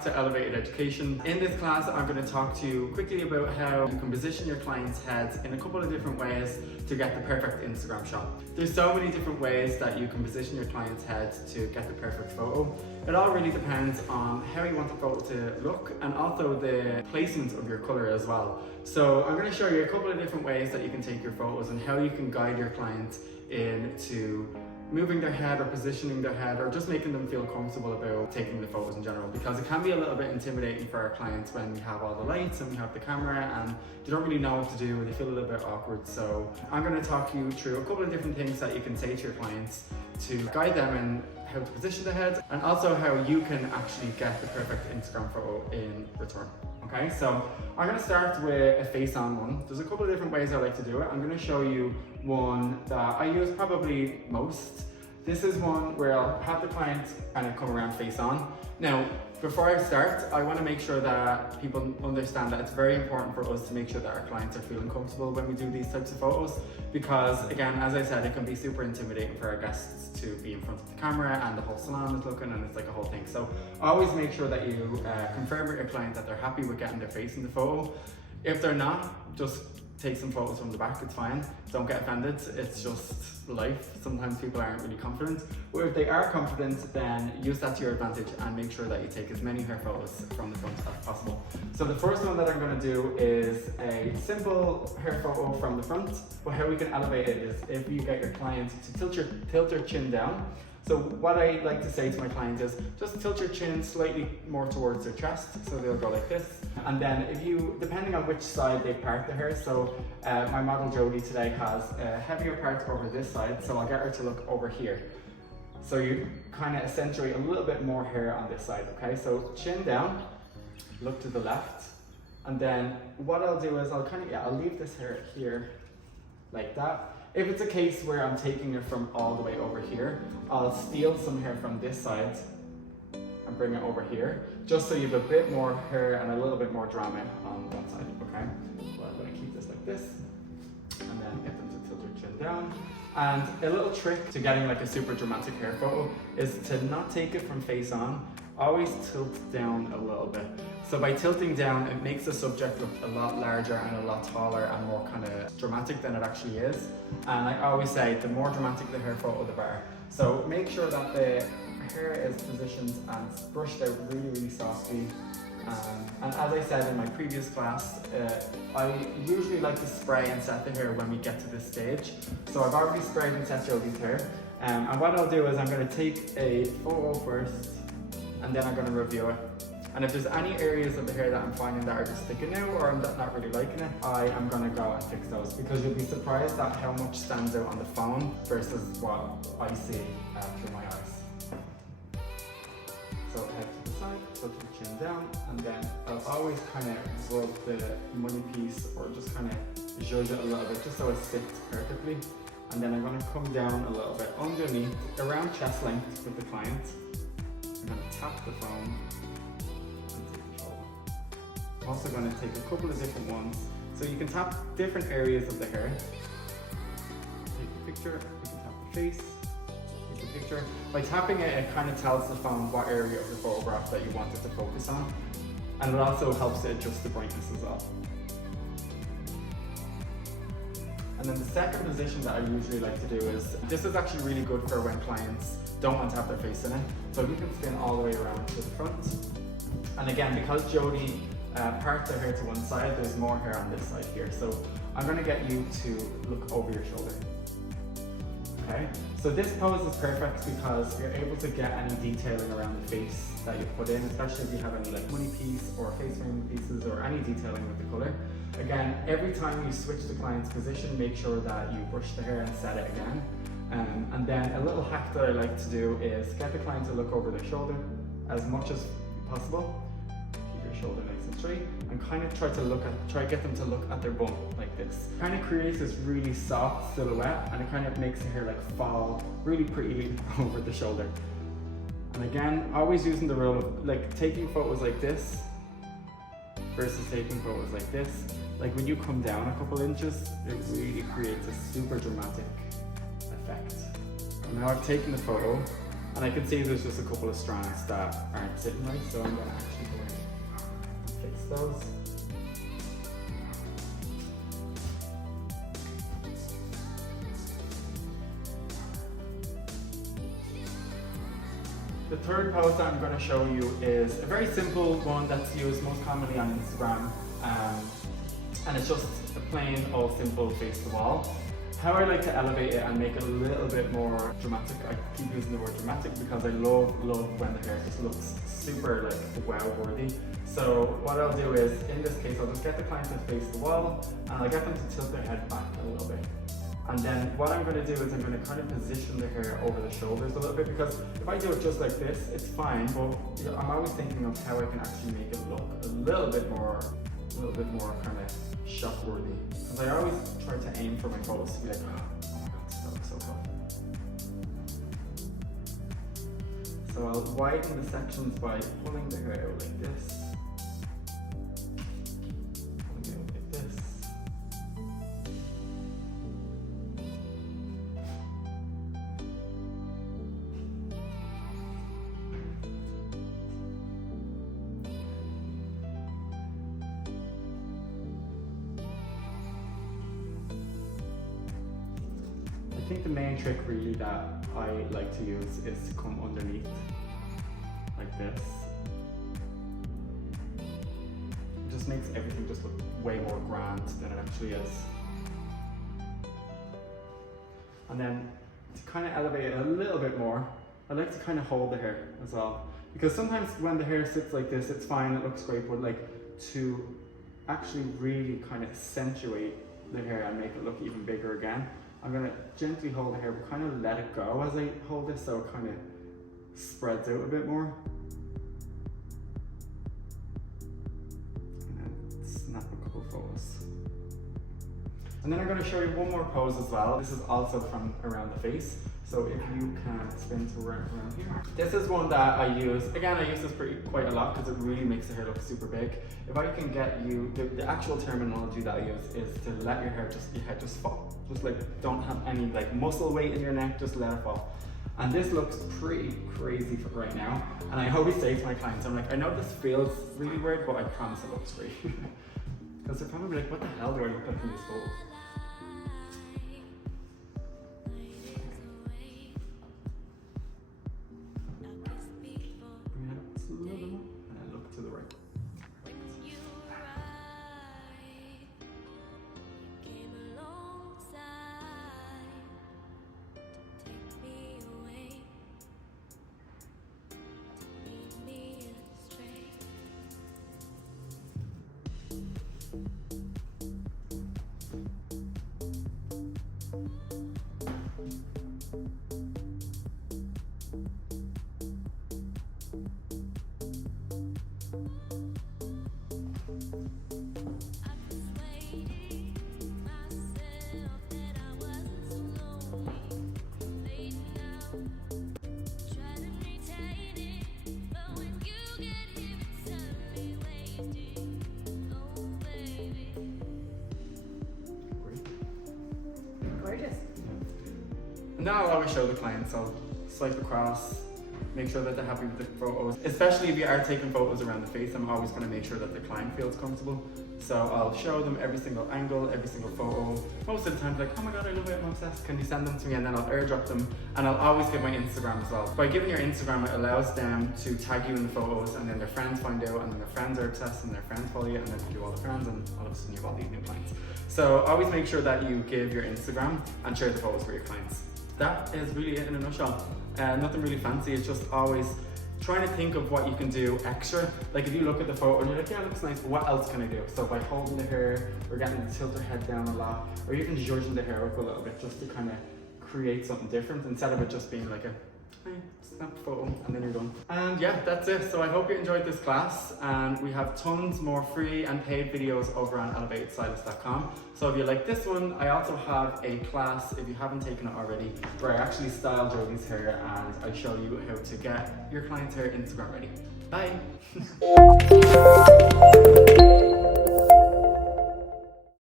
back to Elevated Education. In this class, I'm going to talk to you quickly about how you can position your clients' heads in a couple of different ways to get the perfect Instagram shot. There's so many different ways that you can position your client's head to get the perfect photo. It all really depends on how you want the photo to look and also the placement of your color as well. So I'm going to show you a couple of different ways that you can take your photos and how you can guide your client into moving their head or positioning their head or just making them feel comfortable about taking the photos in general, because it can be a little bit intimidating for our clients when we have all the lights and we have the camera and they don't really know what to do or they feel a little bit awkward. So I'm going to talk you through a couple of different things that you can say to your clients to guide them in how to position the head and also how you can actually get the perfect Instagram photo in return. Okay, so I'm going to start with a face-on one. There's a couple of different ways I like to do it. I'm going to show you one that I use probably most. This is one where I'll have the client kind of come around face-on. Now, before I start, I want to make sure that people understand that it's very important for us to make sure that our clients are feeling comfortable when we do these types of photos, because again, as I said, it can be super intimidating for our guests to be in front of the camera and the whole salon is looking and it's like a whole thing. So always make sure that you confirm with your client that they're happy with getting their face in the photo. If they're not, just take some photos from the back, it's fine. Don't get offended, it's just life. Sometimes people aren't really confident. But if they are confident, then use that to your advantage and make sure that you take as many hair photos from the front as possible. So the first one that I'm going to do is a simple hair photo from the front, but how we can elevate it is if you get your client to tilt their chin down. So what I like to say to my clients is just tilt your chin slightly more towards their chest, so they'll go like this. And then if you, depending on which side they part the hair, so my model Jody today has a heavier part over this side, so I'll get her to look over here. So you kind of accentuate a little bit more hair on this side, okay? So chin down, look to the left, and then what I'll do is I'll leave this hair here like that. If it's a case where I'm taking it from all the way over here, I'll steal some hair from this side and bring it over here, just so you have a bit more hair and a little bit more drama on that side, okay? So I'm going to keep this like this, and then get them to tilt their chin down. And a little trick to getting like a super dramatic hair photo is to not take it from face on, always tilt down a little bit. So by tilting down, it makes the subject look a lot larger and a lot taller and more kind of dramatic than it actually is. And I always say, the more dramatic the hair photo, the better. So make sure that the hair is positioned and brushed out really, really softly. And as I said in my previous class, I usually like to spray and set the hair when we get to this stage. So I've already sprayed and set Jody's hair. And what I'll do is I'm going to take a photo first, and then I'm going to review it. And if there's any areas of the hair that I'm finding that are just sticking out or I'm not really liking it, I am going to go and fix those, because you'll be surprised at how much stands out on the phone versus what I see through my eyes. So head to the side, tilt the chin down, and then I'll always kind of rub the money piece or just kind of zhuzh it a little bit just so it sits perfectly. And then I'm going to come down a little bit underneath, around chest length with the client. I'm going to tap the phone. Also going to take a couple of different ones, so you can tap different areas of the hair. Take a picture, you can tap the face, take a picture. By tapping it, it kind of tells the phone what area of the photograph that you want it to focus on, and it also helps to adjust the brightness as well. And then the second position that I usually like to do is, this is actually really good for when clients don't want to have their face in it. So you can spin all the way around to the front. And again, because Jody part the hair to one side, there's more hair on this side here. So I'm going to get you to look over your shoulder. Okay, so this pose is perfect because you're able to get any detailing around the face that you put in, especially if you have any like money piece or face frame pieces or any detailing with the color. Again, every time you switch the client's position, make sure that you brush the hair and set it again. And then a little hack that I like to do is get the client to look over their shoulder as much as possible. Shoulder nice and straight, and kind of try to get them to look at their bum like this. Kind of creates this really soft silhouette, and it kind of makes the hair like fall really prettily over the shoulder. And again, always using the rule of like taking photos like this versus taking photos like this. Like when you come down a couple inches, it really creates a super dramatic effect. And now I've taken the photo, And I can see there's just a couple of strands that aren't sitting right, so I'm gonna actually go in and fix those. The third pose that I'm going to show you is a very simple one that's used most commonly on Instagram, and it's just a plain old simple face the wall. How I like to elevate it and make it a little bit more dramatic, I keep using the word dramatic because I love when the hair just looks super like wow worthy. So what I'll do is, in this case, I'll just get the client to face the wall and I'll get them to tilt their head back a little bit. And then what I'm going to do is I'm going to kind of position the hair over the shoulders a little bit, because if I do it just like this, it's fine, but I'm always thinking of how I can actually make it look a little bit more kind of shock worthy. Because I always try to aim for my photos to be like, oh my god, that looks so good. So I'll widen the sections by pulling the hair out like this. I think the main trick really that I like to use is to come underneath like this. It just makes everything just look way more grand than it actually is. And then to kind of elevate it a little bit more, I like to kind of hold the hair as well. Because sometimes when the hair sits like this, it's fine, it looks great, but like to actually really kind of accentuate the hair and make it look even bigger again, I'm going to gently hold the hair, but kind of let it go as I hold it so it kind of spreads out a bit more. And then snap a couple photos. And then I'm going to show you one more pose as well. This is also from around the face. So if you can spin to around here. This is one that I use. Again, I use this quite a lot because it really makes the hair look super big. If I can get you, the actual terminology that I use is to let your head just fall. Just like, don't have any like muscle weight in your neck, just let it fall. And this looks pretty crazy for right now. And I always say to my clients, I'm like, I know this feels really weird, but I promise it looks great. Because they're probably like, what the hell do I look like in these photos? Now I'll always show the clients, I'll swipe across, make sure that they're happy with the photos. Especially if you are taking photos around the face, I'm always going to make sure that the client feels comfortable. So I'll show them every single angle, every single photo. Most of the time, like, oh my god, I love it, I'm obsessed, can you send them to me? And then I'll airdrop them, and I'll always give my Instagram as well. By giving your Instagram, it allows them to tag you in the photos, and then their friends find out, and then their friends are obsessed, and their friends follow you, and then you do all the friends, and all of a sudden you have all these new clients. So always make sure that you give your Instagram and share the photos for your clients. That is really it in a nutshell. Nothing really fancy, it's just always trying to think of what you can do extra. Like if you look at the photo and you're like, yeah, it looks nice, but what else can I do? So by holding the hair, or getting them to tilt their head down a lot, or even zhuzhing the hair up a little bit, just to kind of create something different, instead of it just being like a snap photo and then you're done. And yeah, that's it. So I hope you enjoyed this class, and we have tons more free and paid videos over on elevatedstylist.com. So if you like this one, I also have a class, if you haven't taken it already, where I actually style Jodie's hair and I show you how to get your client's hair Instagram ready. Bye!